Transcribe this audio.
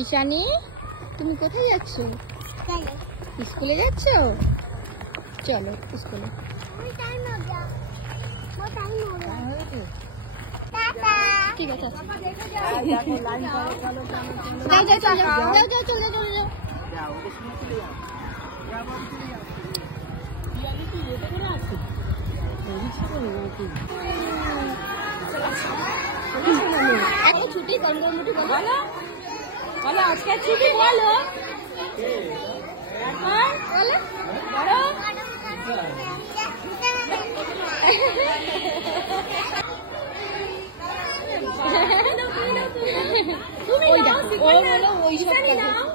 ঈশানী, তুমি কোথায় যাচ্ছ? স্কুলে যাচ্ছ? চলো স্কুলে। ঠিক আছে, এখন ছুটি গঙ্গমুটি বলো, বলো আজকে ছুটি বলো, বলো তুমি ওই সব